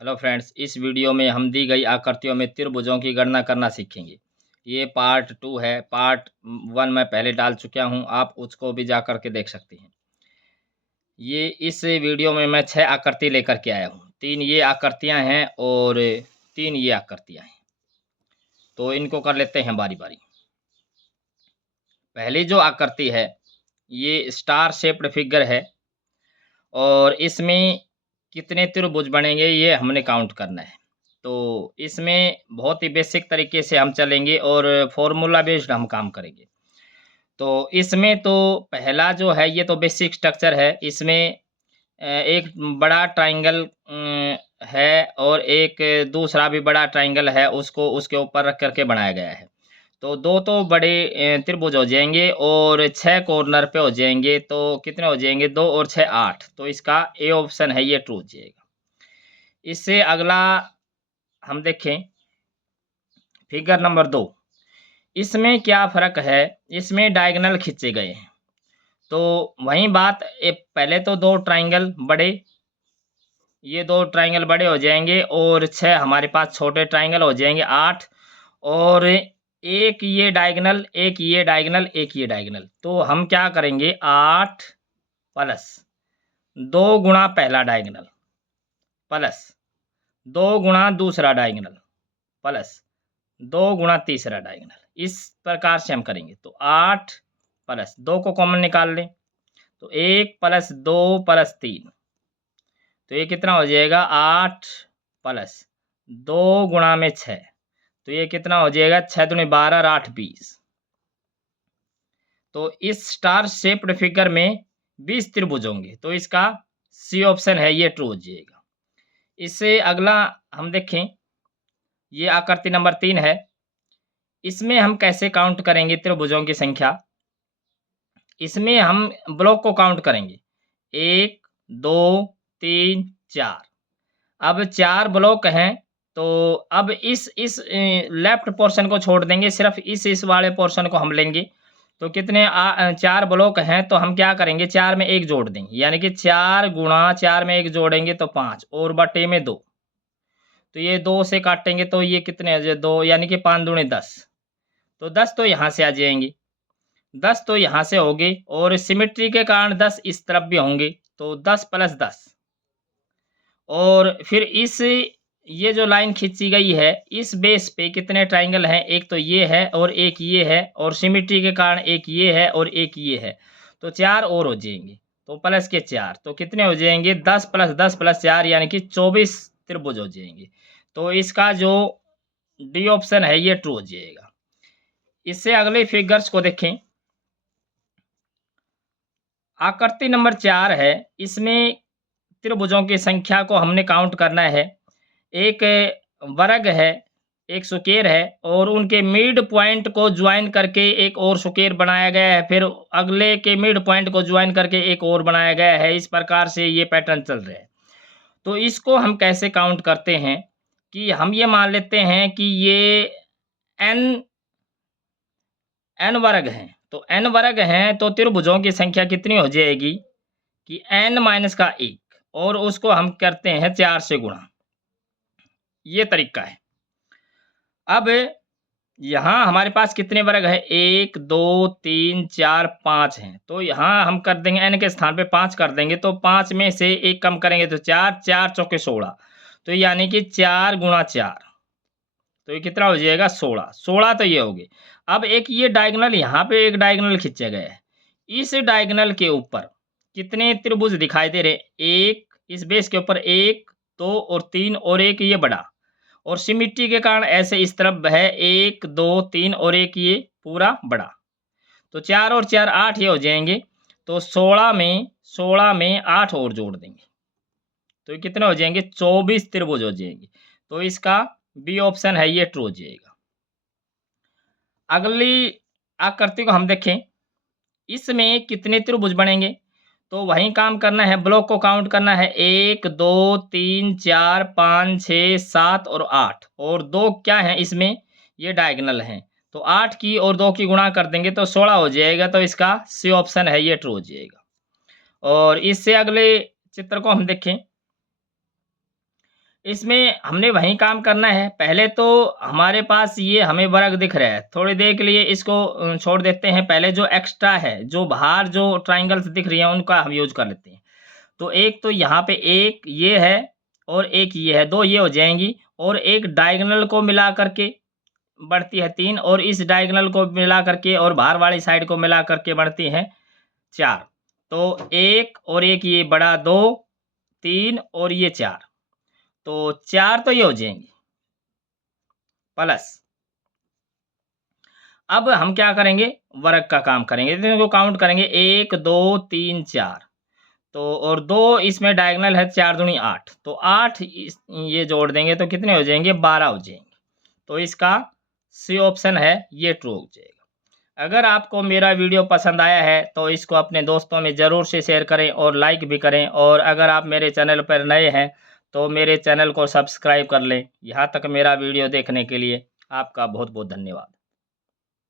Hello friends, इस video में हम दी गई आकृतियों में त्रिभुजों की गणना करना सीखेंगे। ये पार्ट 2 है। पार्ट 1 मैं पहले डाल चुका हूँ, आप उसको भी जा कर के देख सकते हैं। ये इस वीडियो में मैं 6 आकृति लेकर के आया हूँ। 3 ये आकृतियाँ हैं और 3 ये आकृतियाँ हैं। तो इनको कर लेते हैं बारी बारी। पहली जो आकृति है ये स्टार शेप्ड फिगर है और इसमें कितने त्रिभुज बनेंगे ये हमने काउंट करना है। तो इसमें बहुत ही बेसिक तरीके से हम चलेंगे और फॉर्मूला बेस्ड हम काम करेंगे। तो इसमें तो पहला जो है ये तो बेसिक स्ट्रक्चर है। इसमें एक बड़ा ट्रायंगल है और एक दूसरा भी बड़ा ट्रायंगल है, उसको उसके ऊपर रख करके बनाया गया है। तो दो तो बड़े त्रिभुज हो जाएंगे और 6 कॉर्नर पे हो जाएंगे। तो कितने हो जाएंगे? 2 और 6 8। तो इसका ए ऑप्शन है ये ट्रू हो जाएगा। इससे अगला हम देखें फिगर नंबर 2। इसमें क्या फ़र्क है? इसमें डायगोनल खींचे गए हैं। तो वहीं बात पहले तो 2 ट्रायंगल बड़े, ये 2 ट्रायंगल बड़े हो जाएंगे और 6 हमारे पास छोटे ट्रायंगल हो जाएंगे 8। और एक ये डायगोनल, एक ये डायगोनल, एक ये डायगोनल। तो हम क्या करेंगे 8 प्लस 2 गुणा पहला डायगोनल प्लस 2 गुणा दूसरा डायगोनल प्लस 2 गुणा तीसरा डायगोनल। इस प्रकार से हम करेंगे। तो 8 प्लस 2 को कॉमन निकाल लें तो 1 प्लस 2 प्लस 3। तो ये कितना हो जाएगा 8 प्लस 2 गुणा में 6। तो ये कितना हो जाएगा 6 दूनी 12 और 8 20। तो इस स्टार शेप्ड फिगर में 20 त्रिभुज होंगे। तो इसका सी ऑप्शन है ये ट्रू हो जाएगा। इससे अगला हम देखें, ये आकृति नंबर 3 है। इसमें हम कैसे काउंट करेंगे त्रिभुजों की संख्या? इसमें हम ब्लॉक को काउंट करेंगे 1 2 3 4। अब 4 ब्लॉक हैं। तो अब इस लेफ्ट पोर्शन को छोड़ देंगे, सिर्फ इस वाले पोर्शन को हम लेंगे। तो कितने 4 ब्लॉक हैं। तो हम क्या करेंगे 4 में 1 जोड़ देंगे, यानी कि 4 गुणा 4 में 1 जोड़ेंगे तो 5 और बटे में 2। तो ये 2 से काटेंगे तो ये कितने आ जाए 2, यानी कि 5 दूनी 10। तो 10 तो यहाँ से आ जाएंगे, 10 तो यहाँ से होंगे और सिमेट्री के कारण 10 इस तरफ भी होंगे। तो 10 प्लस 10 और फिर इस ये जो लाइन खींची गई है इस बेस पे कितने ट्रायंगल हैं? एक तो ये है और एक ये है और सिमेट्री के कारण एक ये है और एक ये है। तो 4 और हो जाएंगे। तो प्लस के 4 तो कितने हो जाएंगे 10 प्लस 10 प्लस 4 यानी कि 24 त्रिभुज हो जाएंगे। तो इसका जो डी ऑप्शन है ये ट्रू हो जाएगा। इससे अगले फिगर्स को देखें। आकृति नंबर 4 है। इसमें त्रिभुजों की संख्या को हमने काउंट करना है। एक वर्ग है, एक सुकेर है और उनके मिड पॉइंट को ज्वाइन करके एक और सुकेर बनाया गया है। फिर अगले के मिड पॉइंट को ज्वाइन करके एक और बनाया गया है। इस प्रकार से ये पैटर्न चल रहा है। तो इसको हम कैसे काउंट करते हैं कि हम ये मान लेते हैं कि ये एन एन वर्ग हैं। तो एन वर्ग हैं तो त्रिभुजों की संख्या कितनी हो जाएगी कि एन माइनस का 1 और उसको हम करते हैं 4 से गुणा। ये तरीका है। अब यहाँ हमारे पास कितने वर्ग है 1 2 3 4 5 हैं। तो यहाँ हम कर देंगे एन के स्थान पे 5 कर देंगे। तो 5 में से 1 कम करेंगे तो 4, 4 चौके 16। तो यानी कि 4 गुणा 4। तो ये कितना हो जाएगा 16। 16 तो ये हो गए। अब एक ये डायगोनल, यहाँ पे एक डायगोनल खींचा गया है। इस डायगोनल के ऊपर कितने त्रिभुज दिखाई दे रहे? एक इस बेस के ऊपर 1 2 और 3 और एक ये बड़ा और सिमिट्री के कारण ऐसे इस तरफ है 1 2 3 और एक ये पूरा बड़ा। तो 4 और 4 8 ये हो जाएंगे। तो 16 में 8 और जोड़ देंगे तो ये कितने हो जाएंगे 24 त्रिभुज हो जाएंगे। तो इसका बी ऑप्शन है ये ट्रू हो जाएगा। अगली आकृति को हम देखें। इसमें कितने त्रिभुज बनेंगे? तो वही काम करना है, ब्लॉक को काउंट करना है 1 2 3 4 5 6 7 और 8 और 2 क्या हैं इसमें? ये डायगोनल हैं। तो 8 की और 2 की गुणा कर देंगे तो 16 हो जाएगा। तो इसका सी ऑप्शन है ये ट्रू हो जाएगा। और इससे अगले चित्र को हम देखें। इसमें हमने वही काम करना है। पहले तो हमारे पास ये हमें वर्ग दिख रहा है, थोड़ी देर के लिए इसको छोड़ देते हैं। पहले जो एक्स्ट्रा है, जो बाहर जो ट्रायंगल्स दिख रही हैं, उनका हम यूज़ कर लेते हैं। तो एक तो यहाँ पे एक ये है और एक ये है, 2 ये हो जाएँगी और एक डायगोनल को मिला करके बढ़ती है 3 और इस डायगोनल को मिला करके और बाहर वाली साइड को मिला करके बढ़ती हैं 4। तो 1 और 1 ये बड़ा 2, 3 और ये 4। तो 4 तो ये हो जाएँगी प्लस। अब हम क्या करेंगे? वर्ग का काम करेंगे। तो इनको काउंट करेंगे 1, 2, 3, 4। तो और 2 इसमें डायगोनल है, 4 दूनी 8। तो 8 इस ये जोड़ देंगे तो कितने हो जाएँगे? 12 हो जाएँगे। तो इसका सी ऑप्शन है, ये ट्रू हो जाएगा। अगर आपको मेरा वीडियो पसंद आया है तो इसको अपने दोस्तों में ज़रूर से शेयर करें और लाइक भी करें। और अगर आप मेरे चैनल पर नए हैं तो मेरे चैनल को सब्सक्राइब कर लें। यहाँ तक मेरा वीडियो देखने के लिए आपका बहुत-बहुत धन्यवाद।